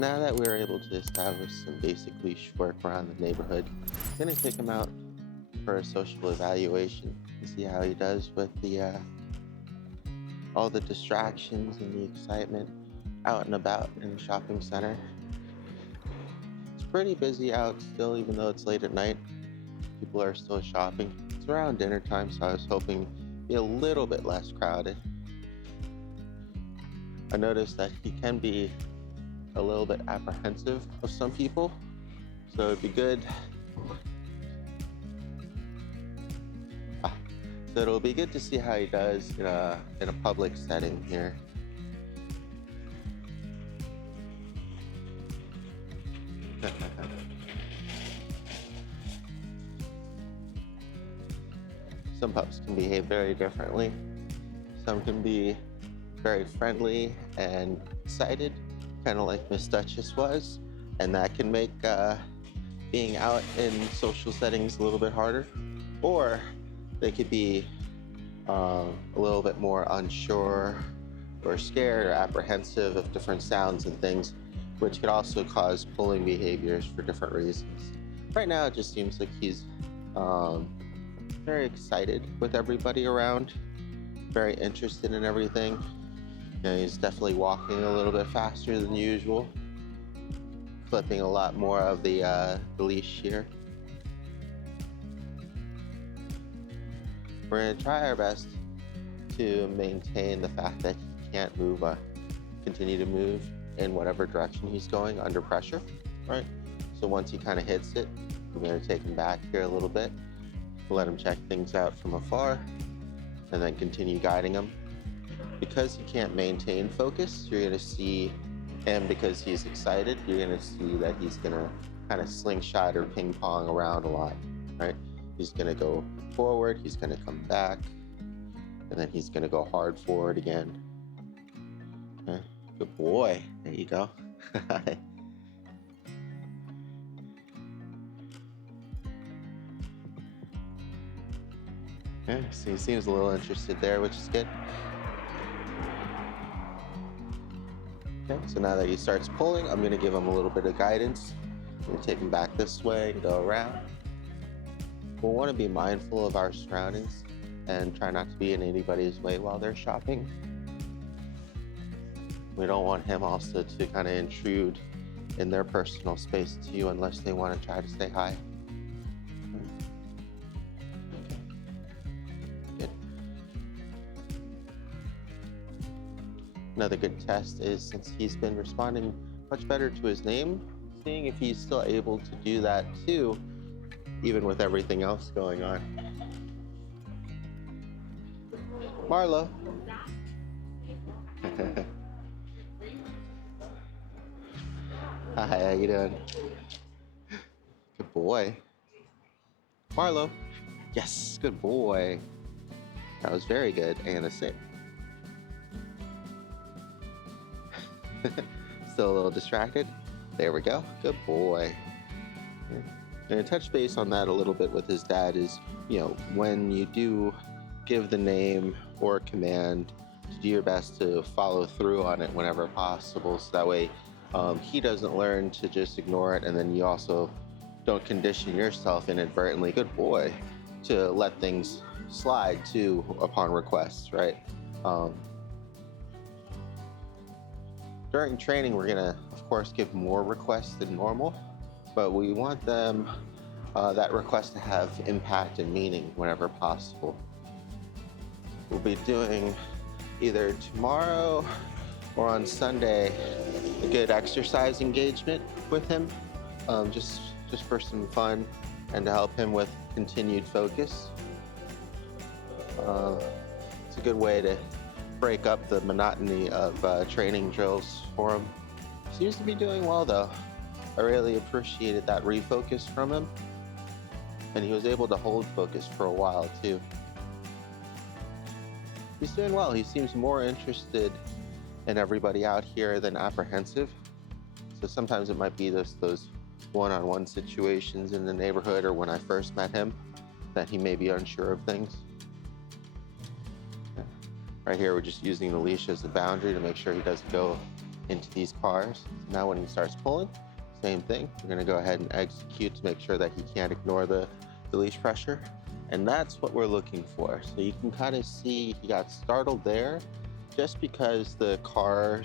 Now that we're able to establish some basic leash work around the neighborhood, I'm gonna take him out for a social evaluation and see how he does with the all the distractions and the excitement out and about in the shopping center. It's pretty busy out still, even though it's late at night. People are still shopping. It's around dinner time, so I was hoping it'd be a little bit less crowded. I noticed that he can be a little bit apprehensive of some people, so it'd be good. So it'll be good to see how he does in a public setting here. Some pups can behave very differently. Some can be very friendly and excited, kind of like Miss Duchess was, and that can make being out in social settings a little bit harder. Or they could be a little bit more unsure or scared or apprehensive of different sounds and things, which could also cause pulling behaviors for different reasons. Right now, it just seems like he's very excited with everybody around, very interested in everything. He's definitely walking a little bit faster than usual, flipping a lot more of the leash here. We're going to try our best to maintain the fact that he can't continue to move in whatever direction he's going under pressure, right? So once he kind of hits it, we're going to take him back here a little bit, let him check things out from afar, and then continue guiding him. Because he can't maintain focus, you're going to see him, because he's excited, you're going to see that he's going to kind of slingshot or ping pong around a lot, right? He's going to go forward, he's going to come back, and then he's going to go hard forward again. Okay. Good boy. There you go. Okay, so he seems a little interested there, which is good. Okay, so now that he starts pulling, I'm going to give him a little bit of guidance. I'm going to take him back this way and go around. We'll want to be mindful of our surroundings and try not to be in anybody's way while they're shopping. We don't want him also to kind of intrude in their personal space to you unless they want to try to say hi. Good. Another good test is, since he's been responding much better to his name, seeing if he's still able to do that too, even with everything else going on. Marlo. Hi, how you doing? Good boy. Marlo. Yes, good boy. That was very good. And a sit. Still a little distracted. There we go. Good boy. And to touch base on that a little bit with his dad is, when you do give the name or command, to do your best to follow through on it whenever possible, so that way he doesn't learn to just ignore it, and then you also don't condition yourself inadvertently, good boy, to let things slide too upon requests, right? During training, we're gonna, of course, give more requests than normal, but we want them, that request to have impact and meaning whenever possible. We'll be doing either tomorrow or on Sunday a good exercise engagement with him, just for some fun and to help him with continued focus. It's a good way to break up the monotony of training drills for him. Seems to be doing well though. I really appreciated that refocus from him, and he was able to hold focus for a while too. He's doing well. He seems more interested in everybody out here than apprehensive. So sometimes it might be those one-on-one situations in the neighborhood or when I first met him that he may be unsure of things. Right here, we're just using the leash as the boundary to make sure he doesn't go into these cars. Now when he starts pulling, same thing. We're gonna go ahead and execute to make sure that he can't ignore the leash pressure. And that's what we're looking for. So you can kind of see he got startled there just because the car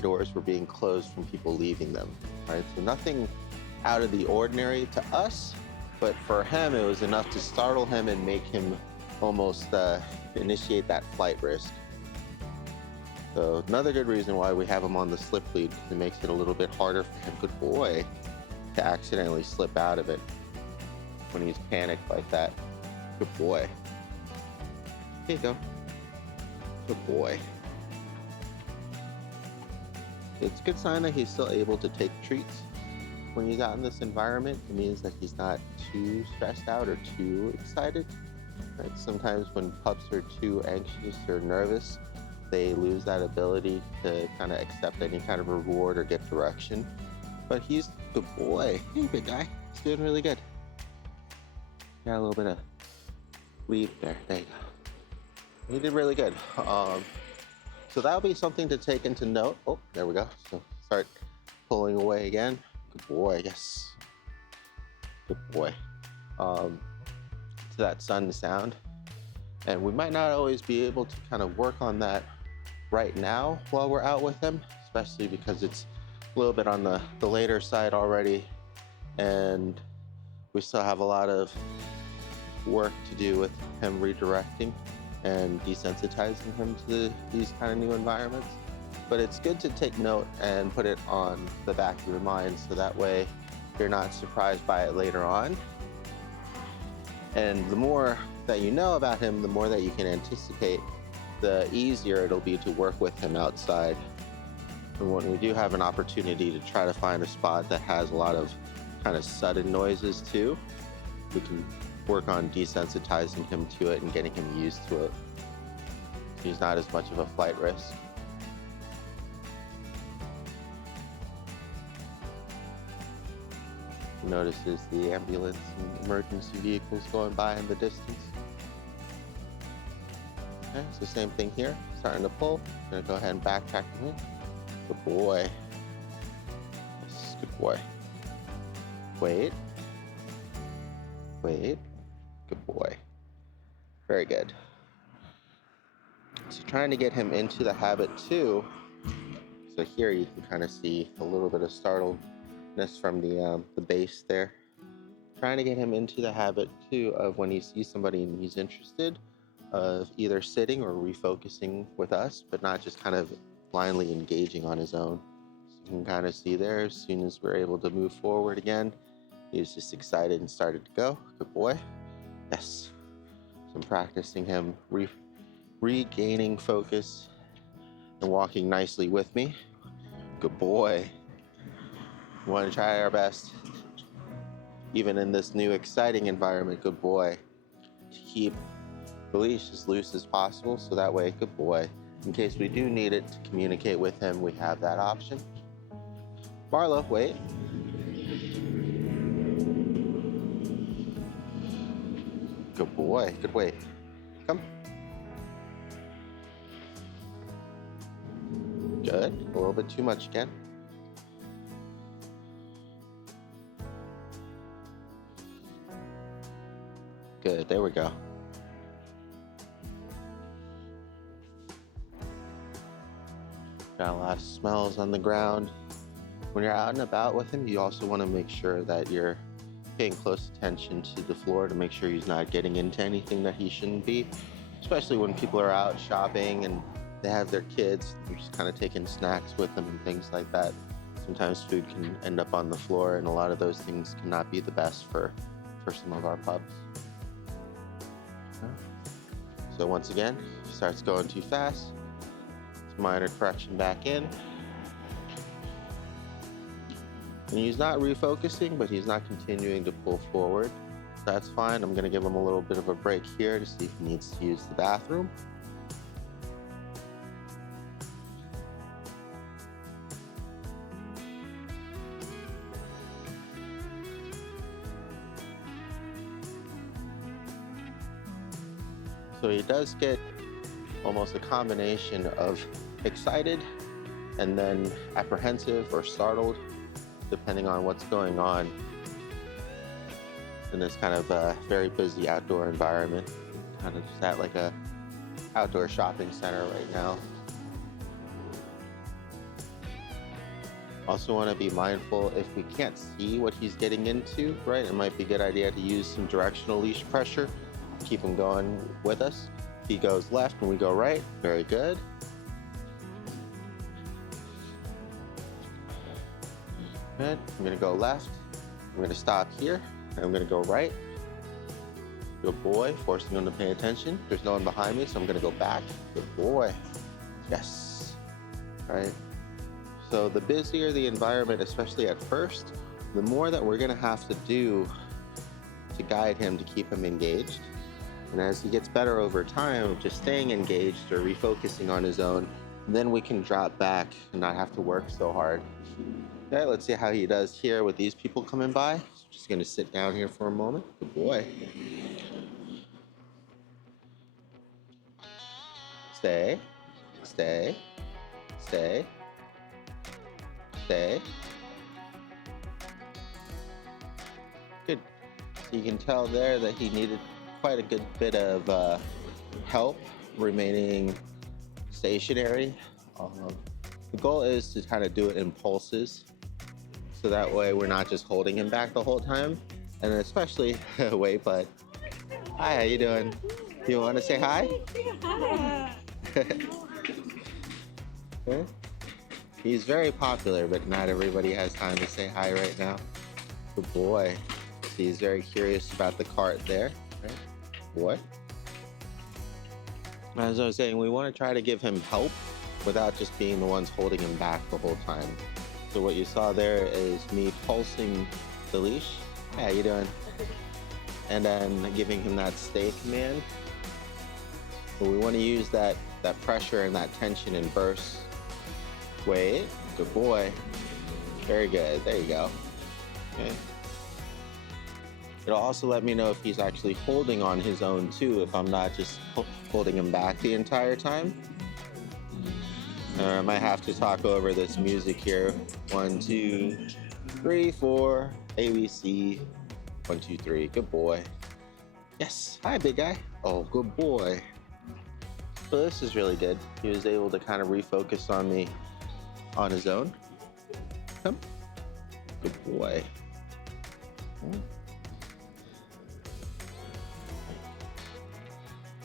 doors were being closed from people leaving them, right? So nothing out of the ordinary to us, but for him, it was enough to startle him and make him almost initiate that flight risk. So another good reason why we have him on the slip lead, because it makes it a little bit harder for him, good boy, to accidentally slip out of it when he's panicked like that. Good boy. Here you go. Good boy. It's a good sign that he's still able to take treats when he's out in this environment. It means that he's not too stressed out or too excited. Right? Sometimes when pups are too anxious or nervous, they lose that ability to kind of accept any kind of reward or get direction. But he's a good boy. Hey, big guy. He's doing really good. Got a little bit of lead there. There you go. He did really good. So that'll be something to take into note. Oh, there we go. So start pulling away again. Good boy. Yes. Good boy. To that sun sound. And we might not always be able to kind of work on that right now while we're out with him, especially because it's a little bit on the later side already. And we still have a lot of work to do with him redirecting and desensitizing him to these kind of new environments. But it's good to take note and put it on the back of your mind so that way you're not surprised by it later on. And the more that you know about him, the more that you can anticipate, the easier it'll be to work with him outside. And when we do have an opportunity to try to find a spot that has a lot of kind of sudden noises too, we can work on desensitizing him to it and getting him used to it. He's not as much of a flight risk. Notices the ambulance and emergency vehicles going by in the distance. Okay, so same thing here. Starting to pull. Gonna go ahead and backtrack to me. Good boy. Yes, good boy. Wait. Wait. Good boy. Very good. So trying to get him into the habit too. So here you can kind of see a little bit of startledness from the base there. Trying to get him into the habit too of when he sees somebody and he's interested, of either sitting or refocusing with us, but not just kind of blindly engaging on his own. So you can kind of see there, as soon as we're able to move forward again, he was just excited and started to go. Good boy. Yes. So I'm practicing him regaining focus and walking nicely with me. Good boy. We want to try our best, even in this new exciting environment, good boy, to keep the leash as loose as possible, so that way, good boy, in case we do need it to communicate with him, we have that option. Marlo, wait. Good boy, good wait. Come. Good, a little bit too much again. Good, there we go. Got a lot of smells on the ground. When you're out and about with him, you also want to make sure that you're paying close attention to the floor to make sure he's not getting into anything that he shouldn't be, especially when people are out shopping and they have their kids. They're just kind of taking snacks with them and things like that. Sometimes food can end up on the floor, and a lot of those things cannot be the best for some of our pups. So once again, if he starts going too fast, it's minor correction back in. And he's not refocusing, but he's not continuing to pull forward. That's fine. I'm going to give him a little bit of a break here to see if he needs to use the bathroom. So he does get almost a combination of excited and then apprehensive or startled, depending on what's going on in this kind of very busy outdoor environment. Kind of just at like a outdoor shopping center right now. Also want to be mindful if we can't see what he's getting into, right? It might be a good idea to use some directional leash pressure, keep him going with us. He goes left and we go right. Very good. Good. I'm going to go left. I'm going to stop here. And I'm going to go right. Good boy. Forcing him to pay attention. There's no one behind me, so I'm going to go back. Good boy. Yes. All right. So the busier the environment, especially at first, the more that we're going to have to do to guide him to keep him engaged. And as he gets better over time, just staying engaged or refocusing on his own, then we can drop back and not have to work so hard. Okay, let's see how he does here with these people coming by. So just gonna sit down here for a moment. Good boy. Stay, stay, stay, stay. Good. So you can tell there that he needed quite a good bit of help remaining stationary. The goal is to kind of do it in pulses, so that way we're not just holding him back the whole time. And especially, wait, but hi, how you doing? You want to say hi? Okay. He's very popular, but not everybody has time to say hi right now. Good boy. He's very curious about the cart there. Right? Boy. As I was saying, we want to try to give him help without just being the ones holding him back the whole time. So what you saw there is me pulsing the leash. Hey, how you doing? And then giving him that stay command. But we want to use that pressure and that tension in bursts. Wait, good boy. Very good, there you go. Okay. It'll also let me know if he's actually holding on his own too, if I'm not just holding him back the entire time. I might have to talk over this music here. 1, 2, 3, 4, ABC. 1, 2, 3, good boy. Yes, hi big guy. Oh, good boy. So this is really good. He was able to kind of refocus on me on his own. Come. Good boy.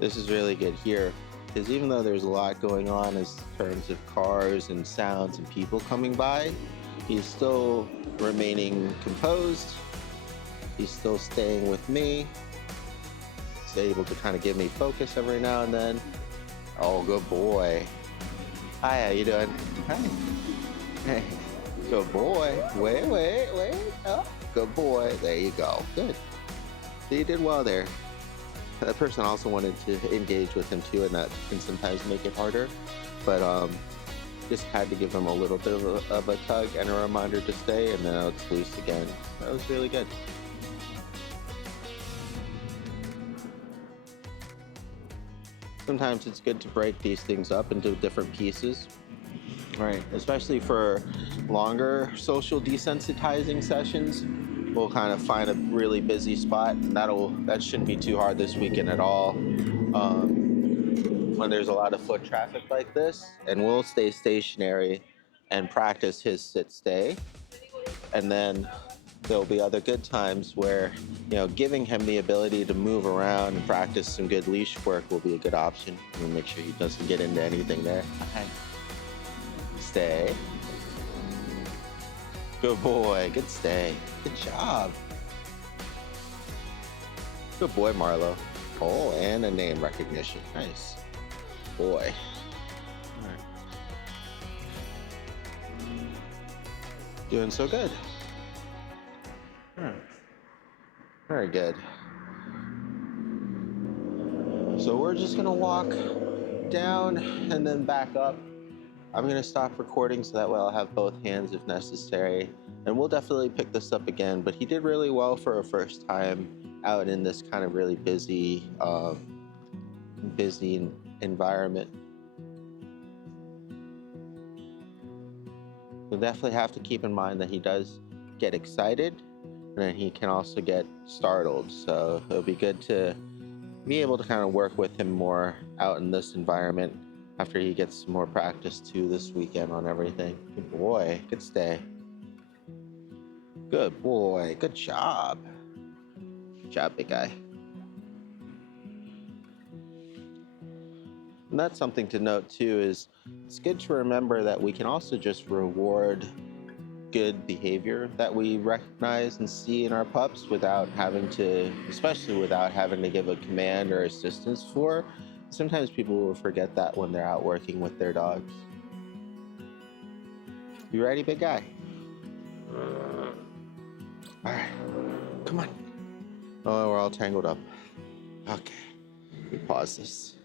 This is really good here, because even though there's a lot going on in terms of cars and sounds and people coming by, he's still remaining composed. He's still staying with me. He's able to kind of give me focus every now and then. Oh, good boy. Hi, how you doing? Hi. Hey, good boy. Wait. Oh, good boy. There you go. Good. So you did well there. That person also wanted to engage with him too, and that can sometimes make it harder. But just had to give him a little bit of a tug and a reminder to stay, and then it's loose again. That was really good. Sometimes it's good to break these things up into different pieces, right? Especially for longer social desensitizing sessions. We'll kind of find a really busy spot, and that shouldn't be too hard this weekend at all. When there's a lot of foot traffic like this, and we'll stay stationary and practice his sit-stay. And then there'll be other good times where, giving him the ability to move around and practice some good leash work will be a good option. We'll make sure he doesn't get into anything there. Okay. Stay. Good boy, good stay. Good job. Good boy, Marlo. Oh, and a name recognition. Nice. Boy. All right. Doing so good. Very good. So we're just gonna walk down and then back up. I'm gonna stop recording so that way I'll have both hands if necessary. And we'll definitely pick this up again, but he did really well for a first time out in this kind of really busy environment. You'll definitely have to keep in mind that he does get excited, and then he can also get startled. So it'll be good to be able to kind of work with him more out in this environment after he gets some more practice too this weekend on everything. Good boy. Good stay. Good boy. Good job. Good job, big guy. And that's something to note too, is it's good to remember that we can also just reward good behavior that we recognize and see in our pups without having to, especially without having to give a command or assistance for. Sometimes people will forget that when they're out working with their dogs. You ready, big guy? All right, come on. Oh, we're all tangled up. Okay, we pause this.